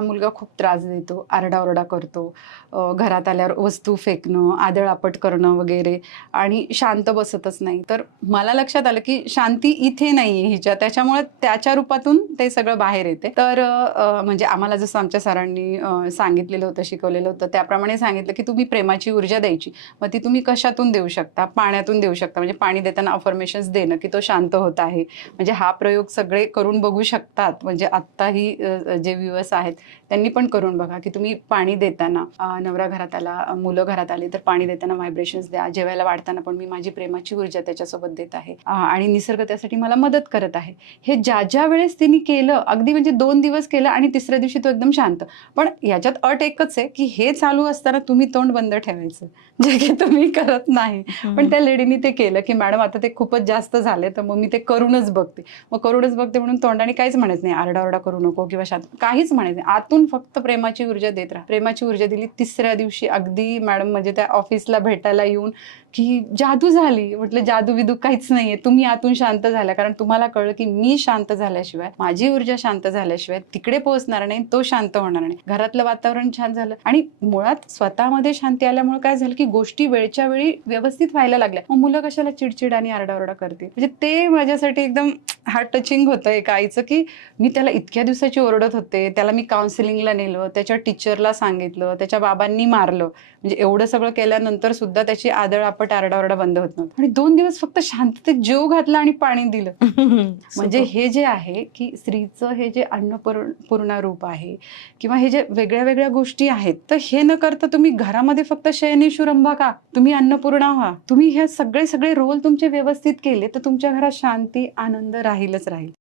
मुलगा खूप त्रास देतो, आरडाओरडा करतो. घरात आल्यावर वस्तू फेकणं, आदळआपट करणं वगैरे आणि शांत बसतच नाही. तर मला लक्षात आलं, की शांती इथे नाहीये हिच्या. त्याच्यामुळे त्याच्या रूपातून ते सगळं बाहेर येते. तर म्हणजे आम्हाला जसं आमच्या सरांनी सांगितलेलं होतं, शिकवलेलं होतं, त्याप्रमाणे सांगितलं, की तुम्ही प्रेमाची ऊर्जा द्यायची. मग ती तुम्ही कशातून देऊ शकता? पाण्यातून देऊ शकता. म्हणजे पाणी देताना अफर्मेशन्स देणं, की तो शांत होत आहे. म्हणजे हा प्रयोग सगळे करून बघू शकतात. म्हणजे आत्ताही जे व्ह्यूअर्स आहेत त्यांनी पण करून बघा, की तुम्ही पाणी देताना नवरा घरात आला, मुलं घरात आली तर पाणी देताना व्हायब्रेशन्स द्या. जेवायला वाढताना पण मी माझी प्रेमाची ऊर्जा त्याच्यासोबत देत आहे आणि निसर्ग त्यासाठी मला मदत करत आहे. हे ज्या वेळेस तिने केलं, अगदी म्हणजे 2 दिवस केलं आणि तिसऱ्या दिवशी तो एकदम शांत. पण याच्यात अट एकच आहे, की हे चालू असताना तुम्ही तोंड बंद ठेवायचं, जे की तुम्ही करत नाही. पण त्या लेडीनी ते केलं, की मॅडम आता ते खूपच जास्त झाले, तर मग मी ते करूनच बघते. मग करूनच बघते म्हणून तोंडाने काहीच म्हणत नाही, आरडाओरडा करू नको किंवा शांत, काहीच म्हणत नाही. आतून फक्त प्रेमाची ऊर्जा देत राहा. प्रेमाची ऊर्जा दिली. तिसऱ्या दिवशी अगदी मॅडम म्हणजे त्या ऑफिसला भेटायला येऊन, की जादू झाली. म्हटलं जादू विदू काहीच नाहीये, तुम्ही आतून शांत झाल्या. कारण तुम्हाला कळलं, की मी शांत झाल्याशिवाय, माझी ऊर्जा शांत झाल्याशिवाय तिकडे पोहोचणार नाही, तो शांत होणार नाही. घरातलं वातावरण छान झालं आणि मुळात स्वतःमध्ये शांती आल्यामुळे काय झालं, की गोष्टी वेळच्या वेळी व्यवस्थित व्हायला लागल्या. मग मुलं कशाला चिडचिड आणि आरडाओरडा करतील. म्हणजे ते माझ्यासाठी एकदम हार्ट टचिंग होतं एका आईचं, की मी त्याला इतक्या दिवसाची ओरडत होते, त्याला मी काउन्सिलिंगला नेलं, त्याच्या टीचरला सांगितलं, त्याच्या बाबांनी मारलं. म्हणजे एवढं सगळं केल्यानंतर सुद्धा त्याची आदळआपट आरडाओरडा बंद होत नव्हता. आणि 2 दिवस फक्त शांततेत जेव घातला आणि पाणी दिलं. म्हणजे हे जे आहे, की स्त्रीचं हे जे अन्नपूर्णा रूप आहे किंवा हे जे वेगळ्या वेगळ्या गोष्टी आहेत, तर हे न करता तुम्ही घरामध्ये फक्त शयनेषु रंभा का, तुम्ही अन्नपूर्णा व्हा. तुम्ही हे सगळे रोल तुमचे व्यवस्थित केले तर तुमच्या घरात शांती, आनंद राहीलच राहील.